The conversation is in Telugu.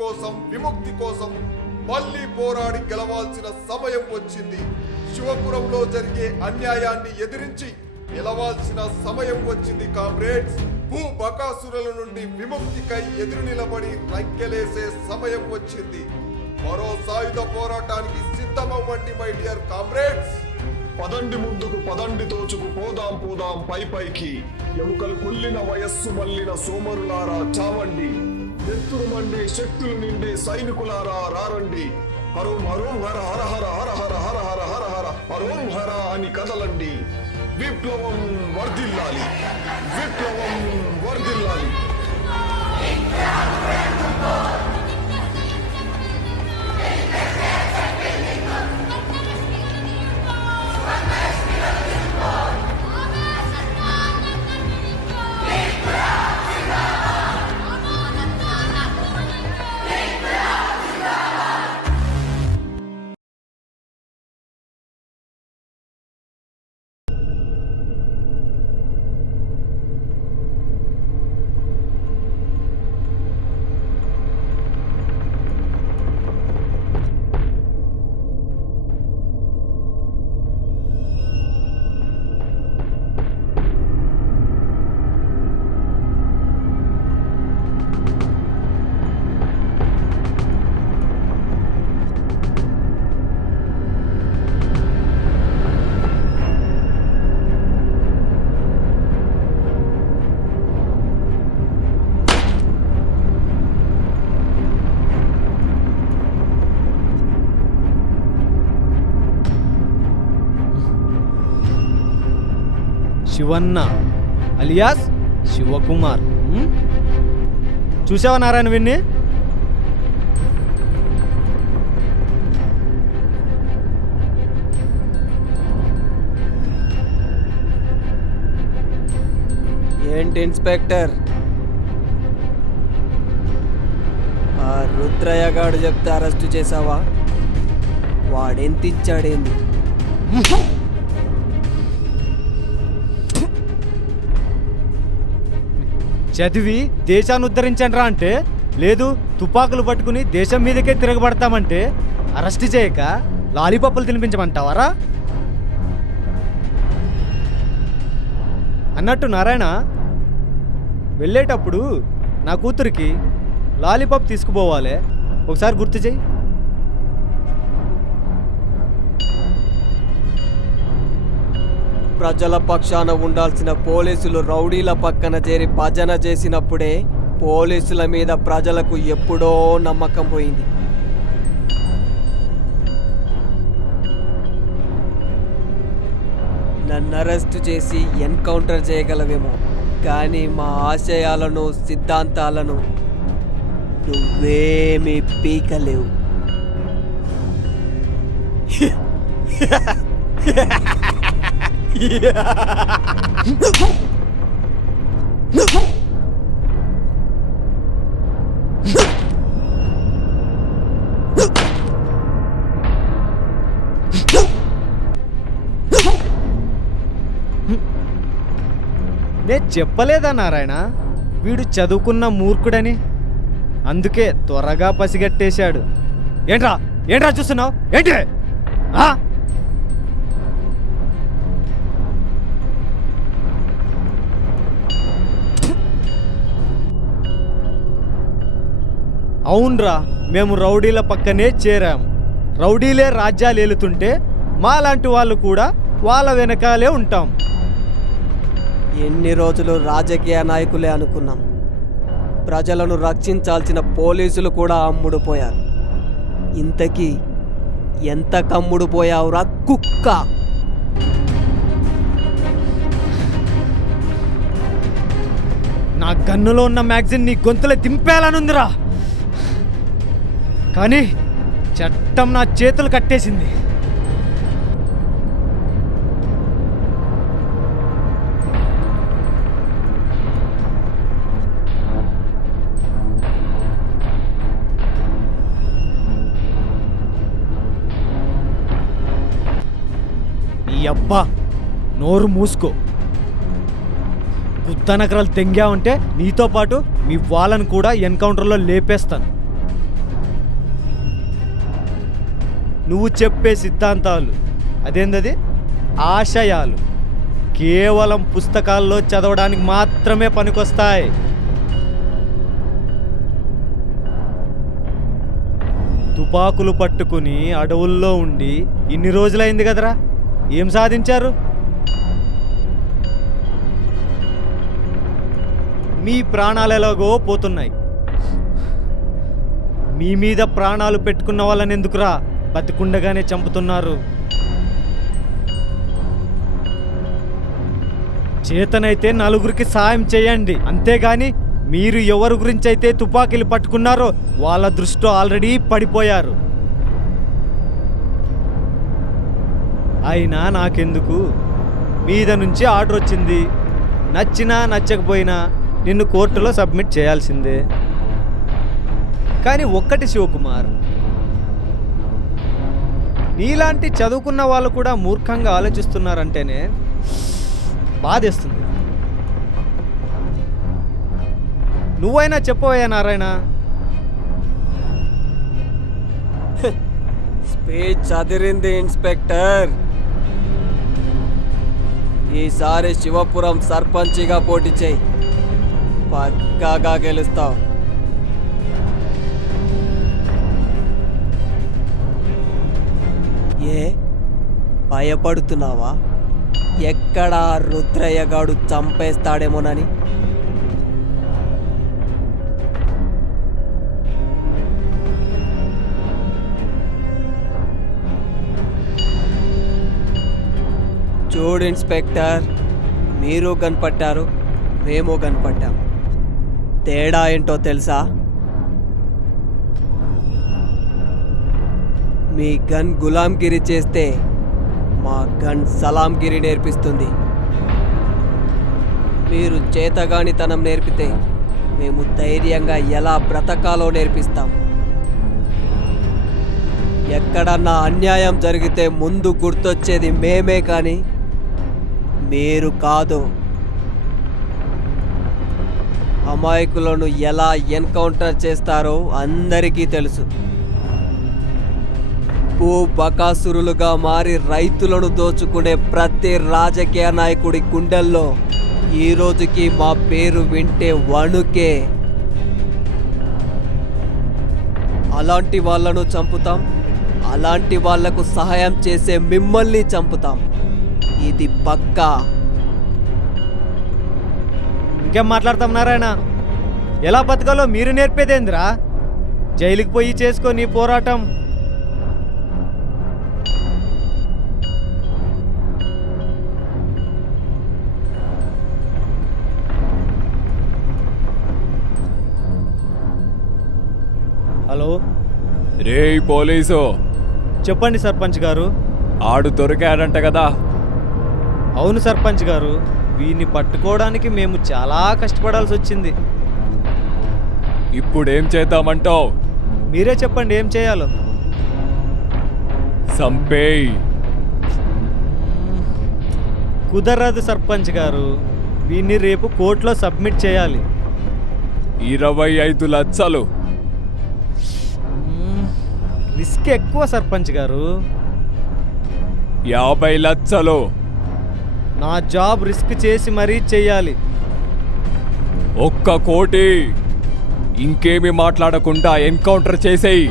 కోసం, విముక్తి కోసం మళ్ళీ పోరాడి గెలవాల్సిన సమయం వచ్చింది. శివపురంలో జరిగే అన్యాయాన్ని ఎదిరించి గెలవాల్సిన సమయం వచ్చింది కామ్రేడ్స్. భూ బకాసురుల నుండి విముక్తికై ఎదురు నిలబడి రంకెలేసే సమయం వచ్చింది. మరో సాయుధ పోరాటానికి సిద్ధమవ్వండి మై డియర్ కామ్రేడ్స్. పదండి ముందుకు, పదండి తోచుకు, పోదాం పోదాం పై పైకి. ఎముకలు కుల్లిన వయస్సు మల్లిన సోమరులారా చావండి. ఎత్తులు మండే శక్తులు నిండే సైనికులారా రారండి. హరోం హరోం హర హర హర హర హర హర హర హర హర హరోం హర అని కదలండి. విప్లవం వర్ధిల్లాలి, విప్లవం వర్ధిల్లాలి. శివన్న అలియాస్ శివకుమార్. చూసావా నారాయణ విన్ని? ఏంటి ఇన్స్పెక్టర్, ఆ రుద్రయ్య గాడు చెప్తే అరెస్టు చేసావా? వాడెంత ఇచ్చాడేంది? చదివి దేశాన్ని ఉద్ధరించండిరా అంటే లేదు, తుపాకులు పట్టుకుని దేశం మీదకే తిరగబడతామంటే అరెస్ట్ చేయక లాలీపప్పులు తినిపించమంటావారా? అన్నట్టు నారాయణ, వెళ్ళేటప్పుడు నా కూతురికి లాలీపాప్ తీసుకుపోవాలి, ఒకసారి గుర్తు చేయి. ప్రజల పక్షాన ఉండాల్సిన పోలీసులు రౌడీల పక్కన చేరి భజన చేసినప్పుడే పోలీసుల మీద ప్రజలకు ఎప్పుడో నమ్మకం పోయింది. నన్ను అరెస్ట్ చేసి ఎన్కౌంటర్ చేయగలవేమో, కానీ మా ఆశయాలను, సిద్ధాంతాలను నువ్వేమీ పీకలేవు. నేను చెప్పలేదా నారాయణ, వీడు చదువుకున్న మూర్ఖుడని? అందుకే త్వరగా పసిగట్టేశాడు. ఏంట్రా ఏంట్రా చూస్తున్నావు ఏంటి? అవునరా, మేము రౌడీల పక్కనే చేరాము. రౌడీలే రాజ్యాలు ఏలుతుంటే మాలాంటి వాళ్ళు కూడా వాళ్ళ వెనకాలే ఉంటాం. ఎన్ని రోజులు రాజకీయ నాయకులే అనుకున్నాం, ప్రజలను రక్షించాల్సిన పోలీసులు కూడా అమ్ముడుపోయారు. ఇంతకీ ఎంత కమ్ముడుపోయావురా కుక్క? నా గన్నులో ఉన్న మ్యాగజిన్ నీ గొంతులో దింపేయాలనుందిరా, కానీ చట్టం నా చేతులు కట్టేసింది. ఈ అబ్బా నోరు మూసుకో. గుత్త నగరాలు తెంగావంటే నీతో పాటు మీ వాళ్ళని కూడా ఎన్కౌంటర్లో లేపేస్తాను. నువ్వు చెప్పే సిద్ధాంతాలు అదేందది ఆశయాలు కేవలం పుస్తకాల్లో చదవడానికి మాత్రమే పనికొస్తాయి. తుపాకులు పట్టుకుని అడవుల్లో ఉండి ఇన్ని రోజులైంది కదరా, ఏం సాధించారు? మీ ప్రాణాలు ఎలాగో పోతున్నాయి. మీ మీద ప్రాణాలు పెట్టుకున్న వాళ్ళని ఎందుకురా బతికుండగానే చంపుతున్నారు? చేతనైతే నలుగురికి సాయం చేయండి, అంతేగాని మీరు ఎవరి గురించి అయితే తుపాకీలు పట్టుకున్నారో వాళ్ళ దృష్టిలో ఆల్రెడీ పడిపోయారు. అయినా నాకెందుకు, మీద నుంచి ఆర్డర్ వచ్చింది. నచ్చినా నచ్చకపోయినా నిన్ను కోర్టులో సబ్మిట్ చేయాల్సిందే. కానీ ఒక్కటి శివకుమార్, నీలాంటి చదువుకున్న వాళ్ళు కూడా మూర్ఖంగా ఆలోచిస్తున్నారంటేనే బాధేస్తుంది. నువ్వైనా చెప్పవయ్యా నారాయణ. స్పీచ్ అదిరింది ఇన్స్పెక్టర్. ఈసారి శివపురం సర్పంచిగా పోటీ చేయి, పక్కాగా గెలుస్తావు. ఏ భయపడుతున్నావా? ఎక్కడా రుద్రయ్యగాడు చంపేస్తాడేమోనని? చూడు ఇన్స్పెక్టర్, మీరు కనపట్టారు, మేము కనపట్టాం. తేడా ఏంటో తెలుసా? మీ గన్ గులాంగిరి చేస్తే మా గన్ సలాంగిరి నేర్పిస్తుంది. మీరు చేతగానితనం నేర్పితే మేము ధైర్యంగా ఎలా బ్రతకాలో నేర్పిస్తాం. ఎక్కడన్నా అన్యాయం జరిగితే ముందు గుర్తొచ్చేది మేమే కానీ మీరు కాదు. అమాయకులను ఎలా ఎన్కౌంటర్ చేస్తారో అందరికీ తెలుసు. బకాసురులుగా మారి రైతులను దోచుకునే ప్రతి రాజకీయ నాయకుడి గుండెల్లో ఈ రోజుకి మా పేరు వింటే వణుకే. అలాంటి వాళ్ళను చంపుతాం, అలాంటి వాళ్లకు సహాయం చేసే మిమ్మల్ని చంపుతాం. ఇది పక్కా. ఇంకేం మాట్లాడతాం నారాయణ? ఎలా బతకాలో మీరు నేర్పేదేంద్రా? జైలుకి పోయి చేసుకొని పోరాటం. హలో, రే పోలీసు, చెప్పండి సర్పంచ్ గారు. ఆడు దొరికాడంట కదా? అవును సర్పంచ్ గారు, వీడిని పట్టుకోవడానికి మేము చాలా కష్టపడాల్సి వచ్చింది. ఇప్పుడేం చేద్దామంటావు? మీరే చెప్పండి ఏం చేయాలో. సంపేయ్. కుదరదు సర్పంచ్ గారు, వీడిని రేపు కోర్టులో సబ్మిట్ చేయాలి. 25 లక్షలు. రిస్క్ ఎక్కువ సర్పంచ్ గారు. 50 లక్షలు. నా జాబ్ రిస్క్ చేసి మరీ చెయ్యాలి. 1 కోటి. ఇంకేమి మాట్లాడకుండా ఎన్కౌంటర్ చేసేయి.